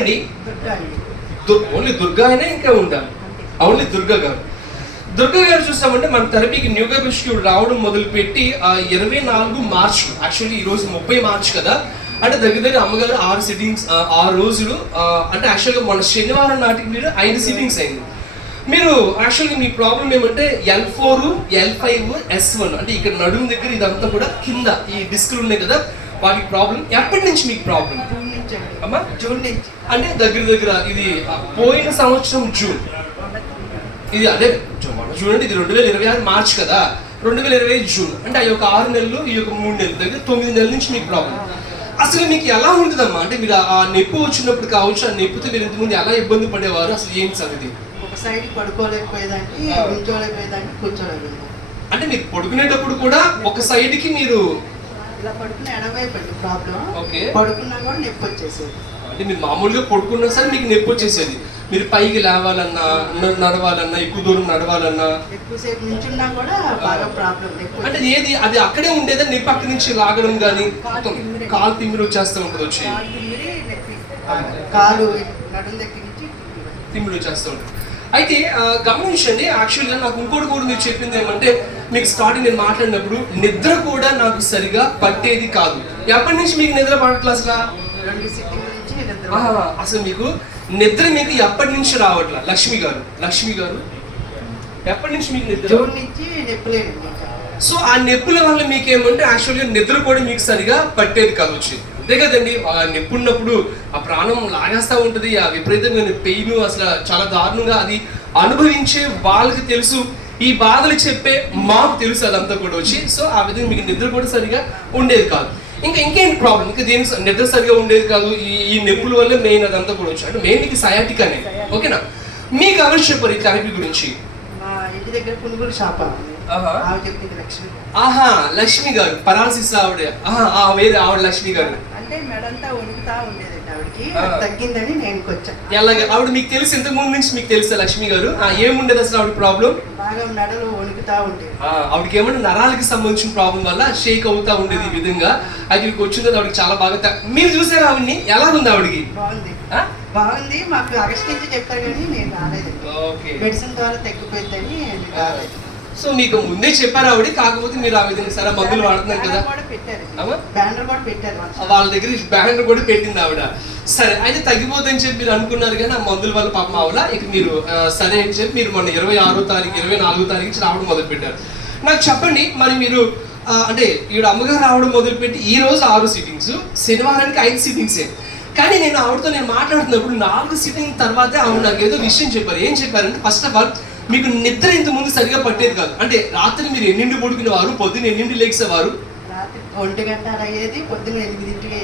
పేరండి? ఓన్లీ దుర్గా అయినా ఇంకా ఉందా? ఓన్లీ దుర్గా గారు. దుర్గా గారు చూసామంటే మన థెరపీకి న్యూగా బిస్క్యూట్ రావడం మొదలుపెట్టి 24 మార్చ్, యాక్చువల్లీ ఈరోజు 30 మార్చ్ కదా, అంటే దగ్గర అమ్మగారు 6 సిట్టింగ్స్ 6 రోజులు, అంటే యాక్చువల్గా మన శనివారం నాటికి మీరు 5 సిట్టింగ్స్ అయింది. మీరు యాక్చువల్గా మీ ప్రాబ్లం ఏమంటే L4, L5, S1 అంటే ఇక్కడ నడుము దగ్గర ఇదంతా కూడా కింద ఈ డిస్కులు ఉన్నాయి కదా, వాటి ప్రాబ్లం. ఎప్పటి నుంచి మీకు ప్రాబ్లం? అమ్మా జూన్ నుంచి. అంటే దగ్గర ఇది పోయిన సంవత్సరం జూన్, ఇది అదే చూడండి, ఇది 2026 మార్చ్ కదా, 2025 జూన్, అంటే ఆ యొక్క 6 నెలలు, ఈ యొక్క 3 నెలలు, దగ్గర 9 నెలల నుంచి మీకు ప్రాబ్లం. అసలు మీకు ఎలా ఉంటుందమ్మా? అంటే మీరు ఆ నొప్పి వచ్చినప్పుడు కావచ్చు, ఆ నొప్పితో మీరు ఇంతకుముందు ఎలా ఇబ్బంది పడేవారు? అసలు ఏంటి సంగతి? ఒక సైడ్ పడుకోలేకపోయేదాన్ని, కూర్చోలేకపోయేదాన్ని, కూర్చోలేకపోయేదాన్ని. అంటే మీరు పడుకునేటప్పుడు కూడా ఒక సైడ్ కి మీరు ఇలా పడుకుని ఎడవైపోయింది ప్రాబ్లం. ఓకే, పడుకున్నా కూడా నొప్పి వచ్చేసేది. అంటే మీరు మామూలుగా పడుకున్నా సరే మీకు నొప్పి వచ్చేసేది. మీరు పైకి లేవాలన్నా, నడవాలన్నా, ఎక్కువ దూరం నడవాలన్నా, ఎక్కువసేపు నుంచున్నా కూడా బాగా ప్రాబ్లం. అంటే ఏది అది అక్కడే ఉండేదా? నొప్పి అక్కడి నుంచి లాగడం కానీ, కాలు తిమ్మిరి వచ్చేస్తూ ఉంటుంది, వచ్చి కాలు నడుము దగ్గర నుంచి తిమ్మిరి వచ్చేస్తూ ఉంటుంది. అయితే గమనించండి, యాక్చువల్గా నాకు ఇంకోటి కూడా మీరు చెప్పింది ఏమంటే, మీకు స్టార్టింగ్ నేను మాట్లాడినప్పుడు నిద్ర కూడా నాకు సరిగా పట్టేది కాదు. ఎప్పటి నుంచి మీకు నిద్ర పడట్లేదు అసలు? 2 సిట్టింగ్ల నుంచి నిద్ర. అసలు మీకు నిద్ర మీకు ఎప్పటి నుంచి రావట్లా? లక్ష్మి గారు ఎప్పటి నుంచి మీకు నిద్ర? జూన్ నుంచి నొప్పులేదు. సో ఆ నొప్పుల వల్ల మీకేమంటే యాక్చువల్గా నిద్ర కూడా మీకు సరిగా పట్టేది కాదు, వచ్చింది అంతే కదండి. ఆ నొప్పి ఉన్నప్పుడు ఆ ప్రాణం లాగేస్తూ ఉంటుంది, ఆ విపరీతమైన పెయిన్ అసలు చాలా దారుణంగా, అది అనుభవించే వాళ్ళకి తెలుసు, ఈ బాధలు చెప్పే మాకు తెలుసు అదంతా కూడా వచ్చి. సో ఆ విధంగా మీకు నిద్ర కూడా సరిగా ఉండేది కాదు. ఇంకేంటి ప్రాబ్లం? ఇంకా దేని నిద్ర సరిగా ఉండేది కాదు, ఈ నొప్పుల వల్ల మెయిన్ అదంతా కూడా వచ్చి, అంటే మెయిన్ మీకు సయాటికానే. ఓకేనా? మీకు ఎవరు చెప్పారు ఈ థెరపీ గురించి? మా ఇంటి దగ్గర పునుగులు షాప్ చెప్పింది లక్ష్మి. లక్ష్మి గారు పరాలసిస్ ఆవిడ. వేరే ఆవిడ లక్ష్మి గారు. అంటే మెడంతా వణుకుతా ఉండేదండి ఆవిడకి, తగ్గిందని నేను వచ్చాను. ఎలాగే ఆవిడ మీకు తెలుసు? ఇంతకు ముందు నుంచి మీకు తెలుసా లక్ష్మి గారు? ఏముండేది అసలు ఆవిడ ప్రాబ్లం? బాగా నడలు వణుకుతా ఉండేది. ఆవిడకి ఏమంటే నరాలకి సంబంధించిన ప్రాబ్లం వల్ల షేక్ అవుతా ఉండేది ఈ విధంగా. అది మీకు వచ్చింది, ఆవిడకి చాలా బాగా. మీరు చూసారా ఆవిడ్ని? ఎలా ఉంది ఆవిడకి? బాగుంది. మాకు ఆగస్ట్ నుంచి చెప్పారు కానీ నేను రాలేదు. మెడిసిన్ ద్వారా తగ్గిపోయిందని రాలేదు. సో మీకు ముందే చెప్పారు ఆవిడ, కాకపోతే మీరు ఆ విధంగా సరే మందులు వాడుతున్నారు కదా, వాళ్ళ దగ్గర బ్యానర్ కూడా పెట్టింది ఆవిడ. సరే, అయితే తగ్గిపోతుందని చెప్పి మీరు అనుకున్నారు కానీ ఆ మందుల వల్ల పాపం ఆవిడ ఇక మీరు సరే అని చెప్పి మీరు మొన్న 26వ తారీఖు 24వ తారీఖు నుంచి రావడం మొదలు పెట్టారు. నాకు చెప్పండి, మరి మీరు అంటే ఈవిడ అమ్మగారు రావడం మొదలుపెట్టి ఈ రోజు 6 సిట్టింగ్స్, శనివారానికి 5 సిట్టింగ్సే. కానీ నేను ఆవిడతో మాట్లాడుతున్నప్పుడు 4 సిట్టింగ్ తర్వాతే ఆవిడ నాకు ఏదో విషయం చెప్పారు. ఏం చెప్పారంటే, ఫస్ట్ ఆఫ్ ఆల్ మీకు నిద్ర ఇంత ముందు సరిగా పట్టేది కాదు. అంటే రాత్రి మీరు ఎన్నింటి పడుకునేవారు, పొద్దున్న ఎన్నింటి లేచేవారు? రాత్రి 1 గంట అయ్యేది, పొద్దున్న 8ంటికి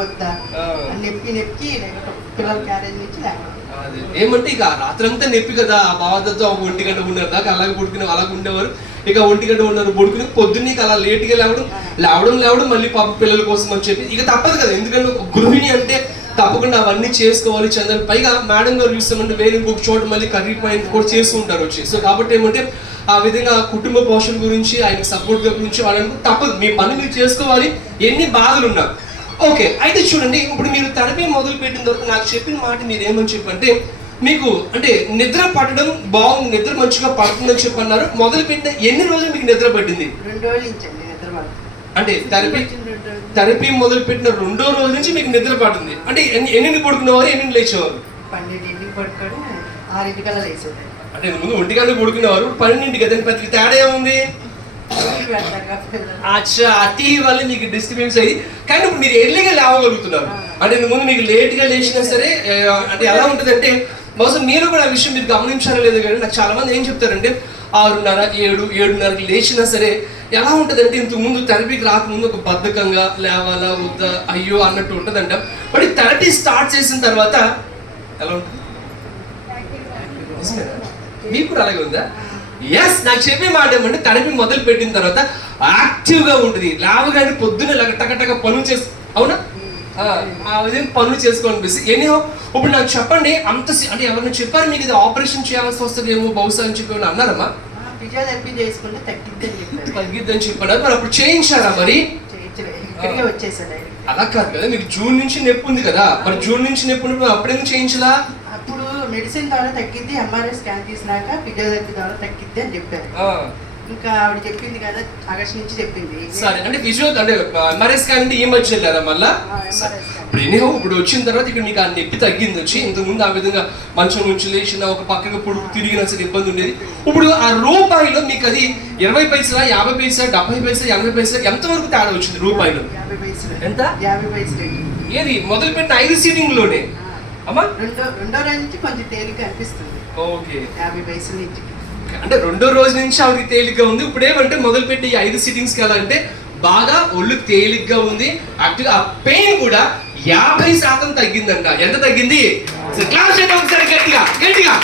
వద్దా నొప్పి పిల్లల క్యారేజ్ నుంచి ఏమంటే ఇక రాత్రి అంతా నొప్పి కదా, ఆ బాధతో 1 గంట ఉన్నారు దాకా అలాగే పడుకునే అలాగ ఉండేవారు. ఇక 1 గంట ఉన్నారు పడుకుని పొద్దున్న అలా లేట్గా లేవడం మళ్ళీ పాప పిల్లల కోసం అని చెప్పి ఇక తప్పదు కదా, ఎందుకంటే ఒక గృహిణి అంటే తప్పకుండా అవన్నీ చేసుకోవాలి. చంద్ర పైగా మేడం గారు చూస్తామంటే వేరే ఇంకొక చోట మళ్ళీ కర్రీ పాయింట్ కూడా చేస్తూ ఉంటారు వచ్చి. సో కాబట్టి ఏమంటే ఆ విధంగా కుటుంబ పోషణ గురించి ఆయనకు సపోర్ట్గా గురించి వాళ్ళని తప్పదు, మీ పని మీరు చేసుకోవాలి, ఎన్ని బాధలు ఉన్నా. ఓకే, అయితే చూడండి, ఇప్పుడు మీరు థెరపీ మొదలు పెట్టిన తర్వాత నాకు చెప్పిన మాట మీరు ఏమని చెప్పంటే, మీకు అంటే నిద్ర పట్టడం బాగుంది, నిద్ర మంచిగా పడుతుందని చెప్పన్నారు. మొదలు పెట్టిన ఎన్ని రోజులు మీకు నిద్ర పట్టింది? 2 రోజులు ఇచ్చండి నిద్ర. అంటే థెరపీ మొదలు పెట్టిన 2వ రోజు నుంచి మీకు నిద్ర పడుతుంది. అంటే ఎన్నింటి పడుకునేవారు, ఎన్నింటి లేచేవారు? 12ంటికి పడుకొని 6ంటికల్లా లేచేవారు. అంటే ముందు 1 గంటకు పడుకునేవారు, 12ంటికి. దాని ప్రతి తేడా ఏముంది? అచ్చా, అతి వల్ల మీకు డిస్టర్బెన్స్ అయ్యి. కానీ ఇప్పుడు మీరు ఎర్లీగా లేవగలుగుతున్నారు. అంటే ముందు మీకు లేట్గా లేచినా సరే అంటే ఎలా ఉంటుంది అంటే, బహుశా మీరు కూడా ఆ విషయం మీరు గమనించారో లేదు కానీ నాకు చాలా మంది ఏం చెప్తారంటే 6:30, 7:30కి లేచినా సరే ఎలా ఉంటుంది అంటే, ఇంతకు ముందు థెరపీకి రాకముందు ఒక బద్ధకంగా లేవాలా వద్దా అయ్యో అన్నట్టు ఉంటుందంట. బట్ థెరపీ స్టార్ట్ చేసిన తర్వాత ఎలా ఉంటుంది? మీకు కూడా అలాగే ఉందా? ఎస్, నాకు చెప్పే మాట ఏమంటే, థెరపీ మొదలు పెట్టిన తర్వాత యాక్టివ్గా ఉంటుంది. లేవగానే పొద్దున్నే టకటక పనులు చేసి, అవునా? ఆ విధంగా పనులు చేసుకోవాలనిపిస్తుంది. ఎనీహో ఇప్పుడు నాకు చెప్పండి, అంటే ఎవరైనా చెప్పారు మీకు ఇది ఆపరేషన్ చేయాల్సి వస్తుంది ఏమో బహుశా అని చెప్పి అన్నారమ్మా? ఫిజియోథెరపీ చేసుకుంటే తగ్గిద్దని చెప్పారు. మరి అప్పుడు చేయించారా? మరి వచ్చేసాడు అలా కాదు కదా, మీకు జూన్ నుంచి నొప్పి ఉంది కదా, మరి జూన్ నుంచి నొప్పి ఉన్నప్పుడు అప్పుడేం చేయించలా? అప్పుడు మెడిసిన్ ద్వారా తగ్గిద్ది, ఎంఆర్ఐ స్కాన్ తీసినాక ఫిజియోథెరపీ ద్వారా తగ్గిద్ది అని చెప్పారు. ఇంకా ఆవిడ చెప్పింది కదా, ఆగస్ట్ నుంచి చెప్పింది. సరే, అంటే ఫిజియో అంటే ఎంఆర్ఐ స్కాన్ అంటే ఈ మధ్య వెళ్ళారా మళ్ళా? ఇప్పుడు వచ్చిన తర్వాత ఇక్కడ మీకు ఆ నొప్పి తగ్గింది వచ్చి, ఇంతకుముందు ఆ విధంగా మంచం నుంచి లేచిన ఒక పక్కకు పొడుగు తిరిగిన సరే ఇబ్బంది ఉండేది. ఇప్పుడు ఆ రూపాయిలో మీకు అది 20 పైసలా, 50 పైసా, 70 పైసా, 80 పైసా ఎంతవరకు తేడా వచ్చింది రూపాయిలో? 50 పైసలు. ఎంత? 50 పైసలు. ఏది మొదలుపెట్టిన 5 సీటింగ్ లోనే అమ్మా? రెండో రోజు నుంచి కొంచెం తేలిక అనిపిస్తుంది. ఓకే, 50 పైసల నుంచి. అంటే రెండో రోజు నుంచి ఆవిడకి తేలిగ్గా ఉంది. ఇప్పుడు ఏమంటే మొదలుపెట్టి ఈ 5 సిట్టింగ్స్కి ఎలా అంటే బాగా ఒళ్ళు తేలిగ్గా ఉంది. యాక్చువల్గా ఆ పెయిన్ కూడా 50% తగ్గిందంట. ఎంత తగ్గింది? క్లాస్ చేద్దాం ఒకసారి గట్టిగా గట్టిగా.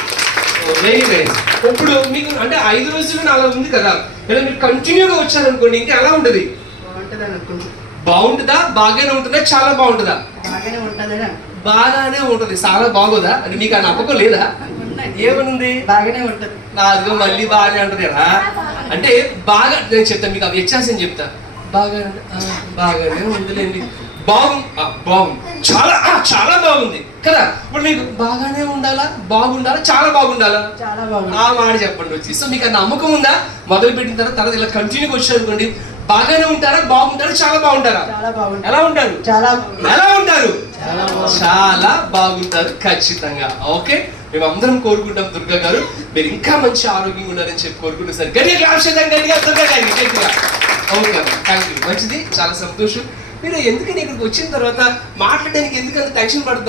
Very nice. ఇప్పుడు మీకు అంటే 5 రోజులు అలా ఉంది కదా, ఇలా మీరు కంటిన్యూగా వచ్చారనుకోండి ఇంకా ఎలా ఉంటుంది? బాగుంటుందని అనుకుంటున్నాను. బాగుంటుందా? బాగానే ఉంటుందా? చాలా బాగుంటుందా? బాగానే ఉంటుందని. బాగానే ఉంటుంది. చాలా బాగోదా? అంటే మీకు ఆ నమ్మకం లేదా? ఏమనుంది? బాగానే ఉంటుంది. నాదిగో మళ్ళీ బాగానే అంటది కదా. అంటే బాగా నేను చెప్తాను మీకు ఆ వ్యత్యాసం చెప్తా. బాగానే ఉందిలేండి. బాగుంది, చాలా చాలా బాగుంది కదా. ఇప్పుడు మీకు బాగానే ఉండాలా, బాగుండాలా, చాలా బాగుండాలా? చాలా బాగుంది. ఆ మాట చెప్పండి వచ్చి. సో మీకు ఆ నమ్మకం ఉందా? మొదలు పెట్టిన తర్వాత ఇలా కంటిన్యూగా వచ్చారనుకోండి, బాగానే ఉంటారా, బాగుంటారా, చాలా బాగుంటారా? చాలా బాగుంది. ఎలా ఉంటారు? చాలా ఎలా ఉంటారు? చాలా బాగుంటారు ఖచ్చితంగా. ఓకే, మేము అందరం కోరుకుంటాం దుర్గా గారు మీరు ఇంకా మంచి ఆరోగ్యంగా ఉన్నారని చెప్పి కోరుకుంటాం. సార్ గట్టిగా క్లాస్ చేద్దాం, గట్టిగా దుర్గా గారికి గట్టిగా. ఓకే, థ్యాంక్ యూ, మంచిది, చాలా సంతోషం. మీరు ఎందుకని ఇక్కడికి వచ్చిన తర్వాత మాట్లాడడానికి ఎందుకంత టెన్షన్ పడతారు?